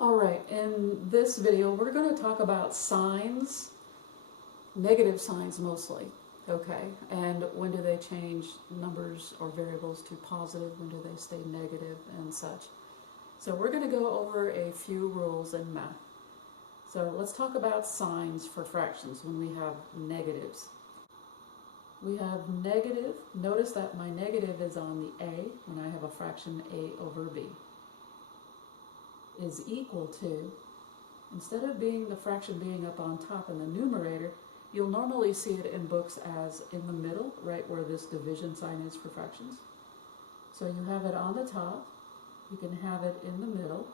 Alright, in this video we're going to talk about signs, negative signs mostly, okay? And when do they change numbers or variables to positive, when do they stay negative and such. So we're going to go over a few rules in math. So let's talk about signs for fractions when we have negatives. We have negative, notice that my negative is on the A when I have a fraction A over B, is equal to, instead of being the fraction being up on top in the numerator, you'll normally see it in books as in the middle, right where this division sign is for fractions. So you have it on the top, you can have it in the middle,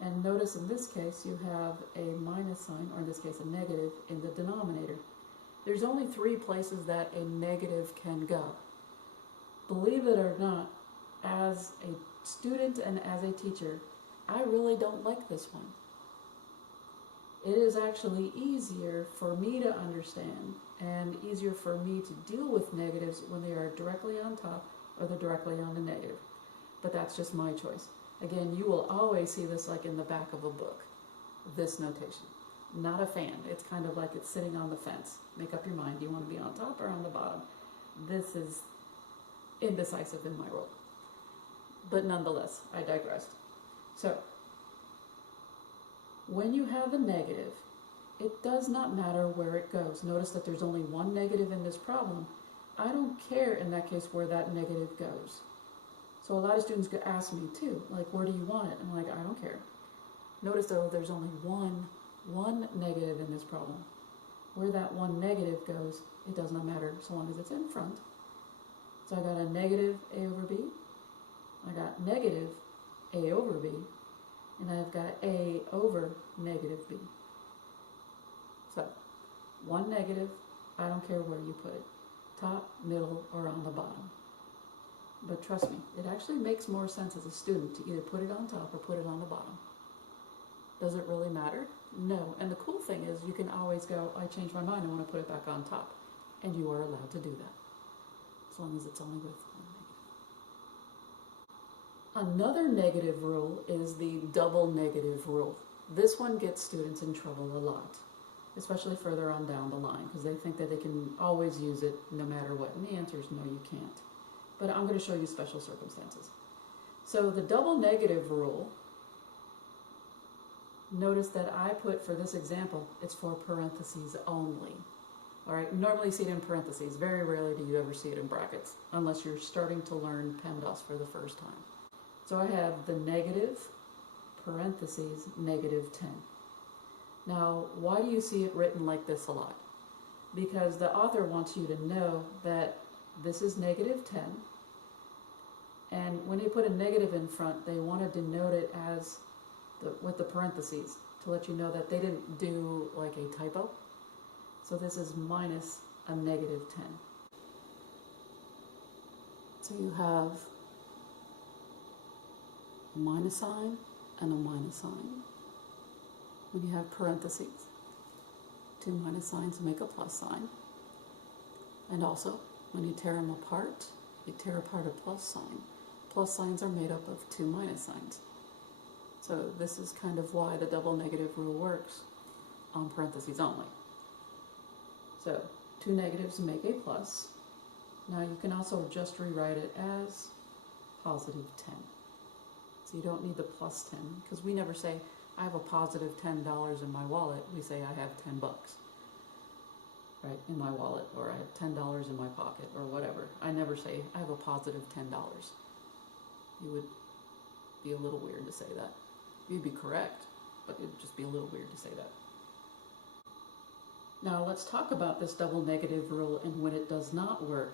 and notice in this case you have a minus sign, or in this case a negative, in the denominator. There's only 3 places that a negative can go. Believe it or not, as a student and as a teacher, I really don't like this one. It is actually easier for me to understand and easier for me to deal with negatives when they are directly on top or they're directly on the negative. But that's just my choice. Again, you will always see this like in the back of a book, this notation. Not a fan. It's kind of like it's sitting on the fence. Make up your mind. Do you want to be on top or on the bottom? This is indecisive in my world. But nonetheless, I digressed. So, when you have a negative, it does not matter where it goes. Notice that there's only one negative in this problem. I don't care in that case where that negative goes. So a lot of students ask me too, like, where do you want it? I'm like, I don't care. Notice though, there's only one negative in this problem. Where that one negative goes, it does not matter so long as it's in front. So I got a negative A over B. I got negative A over B, and I've got A over negative B. So, one negative, I don't care where you put it, top, middle, or on the bottom. But trust me, it actually makes more sense as a student to either put it on top or put it on the bottom. Does it really matter? No. And the cool thing is you can always go, I changed my mind, I want to put it back on top. And you are allowed to do that, as long as it's only with one negative. Another negative rule is the double negative rule. This one gets students in trouble a lot, especially further on down the line, because they think that they can always use it no matter what. And the answer is no, you can't. But I'm going to show you special circumstances. So the double negative rule, notice that I put, for this example, it's for parentheses only. All right, normally you see it in parentheses. Very rarely do you ever see it in brackets, unless you're starting to learn PEMDAS for the first time. So I have the negative, parentheses, negative 10. Now, why do you see it written like this a lot? Because the author wants you to know that this is negative 10, and when they put a negative in front, they want to denote it as with the parentheses to let you know that they didn't do like a typo. So this is minus a negative 10. So you have a minus sign and a minus sign. When you have parentheses, 2 minus signs make a plus sign. And also, when you tear them apart, you tear apart a plus sign. Plus signs are made up of 2 minus signs. So this is kind of why the double negative rule works on parentheses only. So 2 negatives make a plus. Now you can also just rewrite it as positive 10. So you don't need the plus 10, because we never say, I have a positive $10 in my wallet. We say, I have 10 bucks, right, in my wallet, or I have $10 in my pocket, or whatever. I never say, I have a positive $10. You would be a little weird to say that. You'd be correct, but it would just be a little weird to say that. Now let's talk about this double negative rule and when it does not work.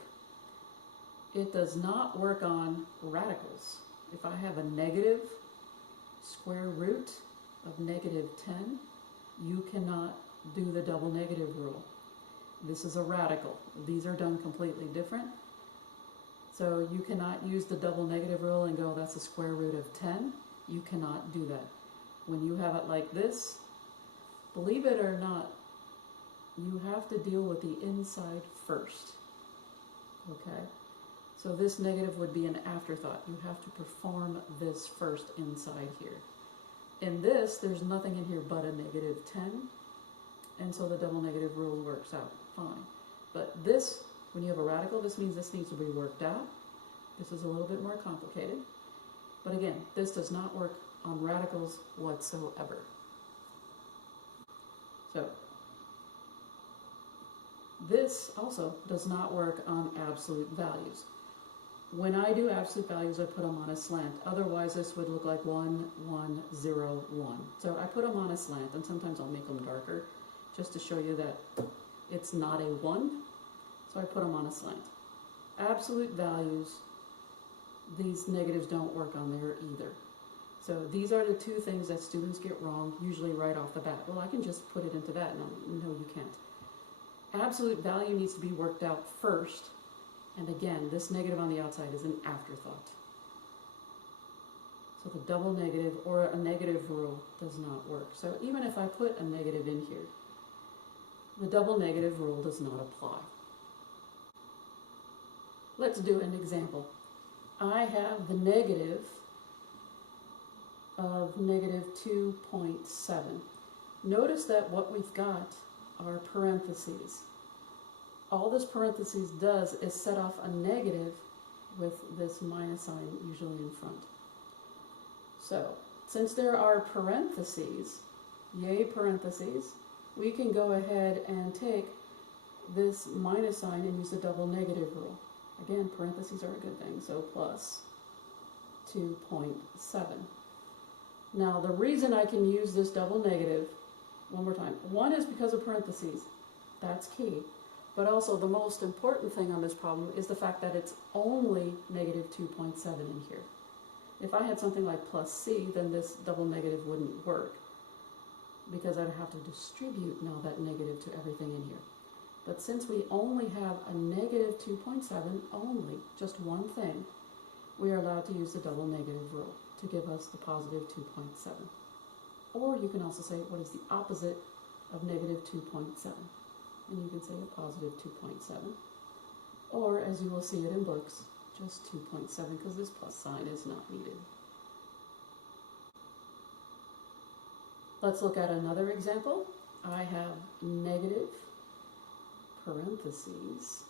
It does not work on radicals. If I have a negative square root of negative 10, you cannot do the double negative rule. This is a radical. These are done completely different. So you cannot use the double negative rule and go, that's the square root of 10. You cannot do that. When you have it like this, believe it or not, you have to deal with the inside first. Okay? So this negative would be an afterthought. You have to perform this first inside here. In this, there's nothing in here but a negative 10, and so the double negative rule works out fine. But this, when you have a radical, this means this needs to be worked out. This is a little bit more complicated. But again, this does not work on radicals whatsoever. So, this also does not work on absolute values. When I do absolute values, I put them on a slant. Otherwise, this would look like 1, 1, 0, 1. So I put them on a slant, and sometimes I'll make them darker, just to show you that it's not a 1. So I put them on a slant. Absolute values, these negatives don't work on there either. So these are the two things that students get wrong, usually right off the bat. Well, I can just put it into that. No, you can't. Absolute value needs to be worked out first. And again, this negative on the outside is an afterthought. So the double negative or a negative rule does not work. So even if I put a negative in here, the double negative rule does not apply. Let's do an example. I have the negative of negative 2.7. Notice that what we've got are parentheses. All this parentheses does is set off a negative with this minus sign usually in front. So, since there are parentheses, yay parentheses, we can go ahead and take this minus sign and use the double negative rule. Again, parentheses are a good thing, so plus 2.7. Now, the reason I can use this double negative, one more time, one is because of parentheses. That's key. But also the most important thing on this problem is the fact that it's only negative 2.7 in here. If I had something like plus c, then this double negative wouldn't work, because I'd have to distribute now that negative to everything in here. But since we only have a negative 2.7, only, just one thing, we are allowed to use the double negative rule to give us the positive 2.7. Or you can also say, what is the opposite of negative 2.7? And you can say a positive 2.7. Or, as you will see it in books, just 2.7, because this plus sign is not needed. Let's look at another example. I have negative parentheses,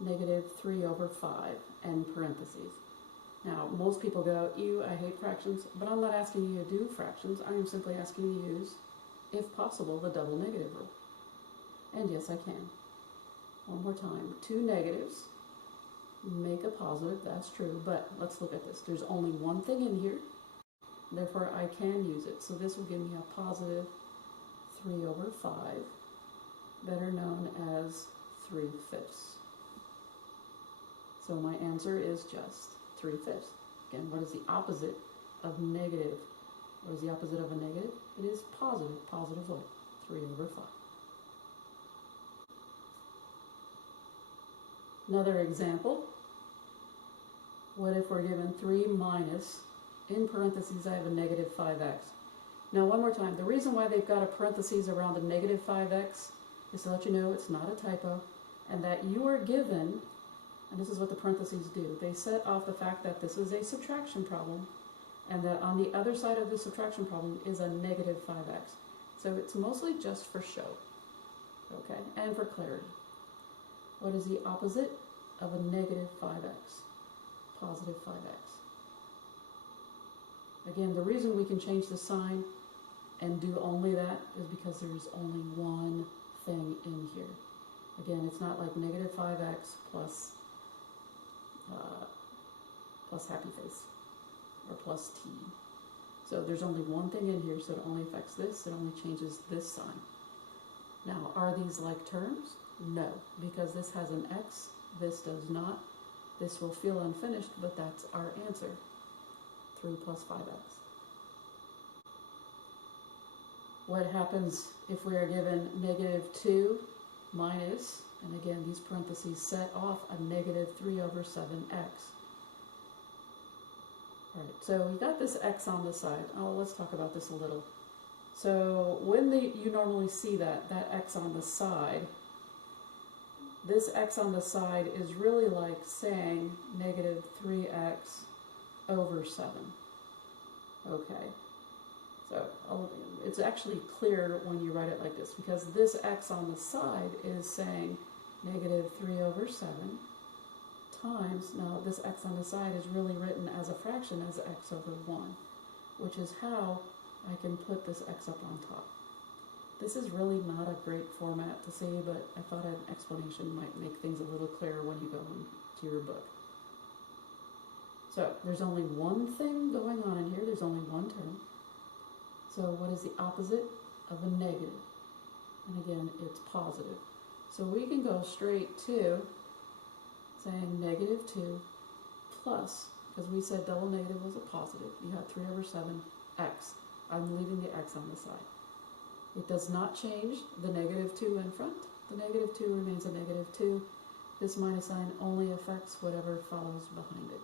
negative 3 over 5, and parentheses. Now, most people go, ew, I hate fractions, but I'm not asking you to do fractions. I am simply asking you to use, if possible, the double negative rule. And yes, I can. One more time. 2 negatives make a positive, that's true, but let's look at this. There's only one thing in here, therefore I can use it. So this will give me a positive 3 over 5, better known as 3/5. So my answer is just 3/5. Again, what is the opposite of negative? What is the opposite of a negative? It is positive. Positive what? 3 over 5. Another example. What if we're given 3 minus, in parentheses I have a negative 5x. Now one more time, the reason why they've got a parentheses around a negative 5x is to let you know it's not a typo, and that you are given, and this is what the parentheses do, they set off the fact that this is a subtraction problem, and that on the other side of the subtraction problem is a negative 5x. So it's mostly just for show, okay, and for clarity. What is the opposite of a negative 5x? Positive 5x. Again, the reason we can change the sign and do only that is because there is only one thing in here. Again, it's not like negative 5x plus happy face or plus t. So there's only one thing in here, so it only affects this, it only changes this sign. Now, are these like terms? No, because this has an x, this does not. This will feel unfinished, but that's our answer. 3 plus 5x. What happens if we are given negative 2 minus, and again these parentheses set off a negative 3 over 7x. Alright, so we've got this x on the side. Oh, let's talk about this a little. So when you normally see that x on the side, this x on the side is really like saying negative 3x over 7. Okay. So it's actually clear when you write it like this, because this x on the side is saying negative 3 over 7 times, now this x on the side is really written as a fraction as x over 1, which is how I can put this x up on top. This is really not a great format to see, but I thought an explanation might make things a little clearer when you go into your book. So there's only one thing going on in here, there's only one term. So what is the opposite of a negative? And again, it's positive. So we can go straight to saying negative 2 plus, because we said double negative was a positive, you have 3 over 7 x. I'm leaving the x on the side. It does not change the negative 2 in front. The negative 2 remains a negative 2. This minus sign only affects whatever follows behind it.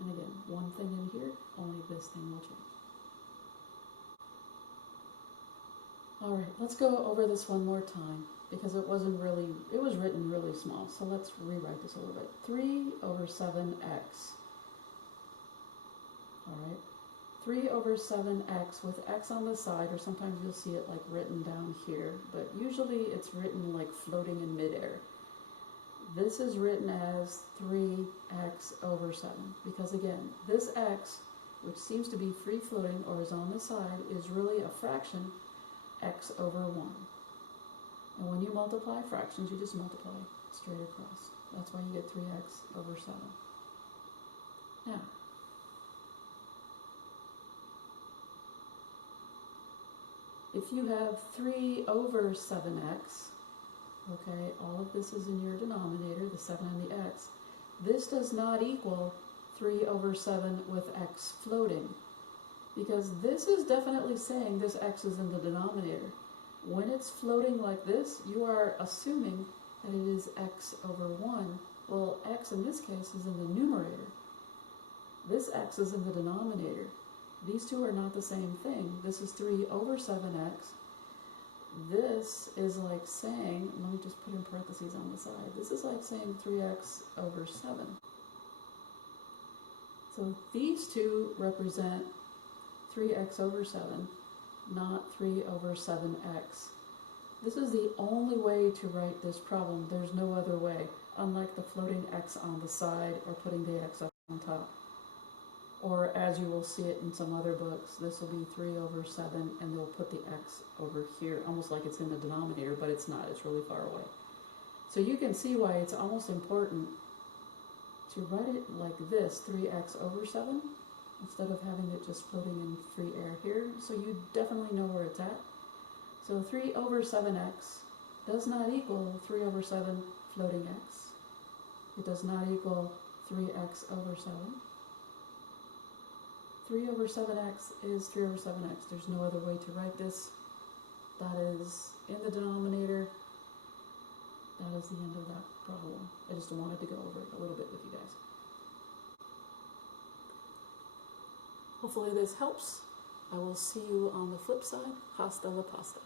And again, one thing in here, only this thing will change. Alright, let's go over this one more time, because it was written really small, so let's rewrite this a little bit. 3 over 7x. Alright, 3 over 7x with x on the side, or sometimes you'll see it like written down here, but usually it's written like floating in midair. This is written as 3x over 7, because again, this x, which seems to be free floating or is on the side, is really a fraction, x over 1. And when you multiply fractions, you just multiply straight across. That's why you get 3x over 7. Now, if you have 3 over 7x, okay, all of this is in your denominator, the 7 and the x, this does not equal 3 over 7 with x floating, because this is definitely saying this x is in the denominator. When it's floating like this, you are assuming that it is x over 1. Well, x in this case is in the numerator. This x is in the denominator. These two are not the same thing. This is 3 over 7x. This is like saying, let me just put in parentheses on the side, this is like saying 3x over 7. So these two represent 3x over 7, not 3 over 7x. This is the only way to write this problem. There's no other way, unlike the floating x on the side or putting the x up on top. Or as you will see it in some other books, this will be 3 over 7 and they'll put the x over here, almost like it's in the denominator, but it's not, it's really far away. So you can see why it's almost important to write it like this, 3x over 7, instead of having it just floating in free air here, so you definitely know where it's at. So 3 over 7x does not equal 3 over 7 floating x. It does not equal 3x over 7. 3 over 7x is 3 over 7x. There's no other way to write this. That is in the denominator. That is the end of that problem. I just wanted to go over it a little bit with you guys. Hopefully this helps. I will see you on the flip side. Hasta la pasta.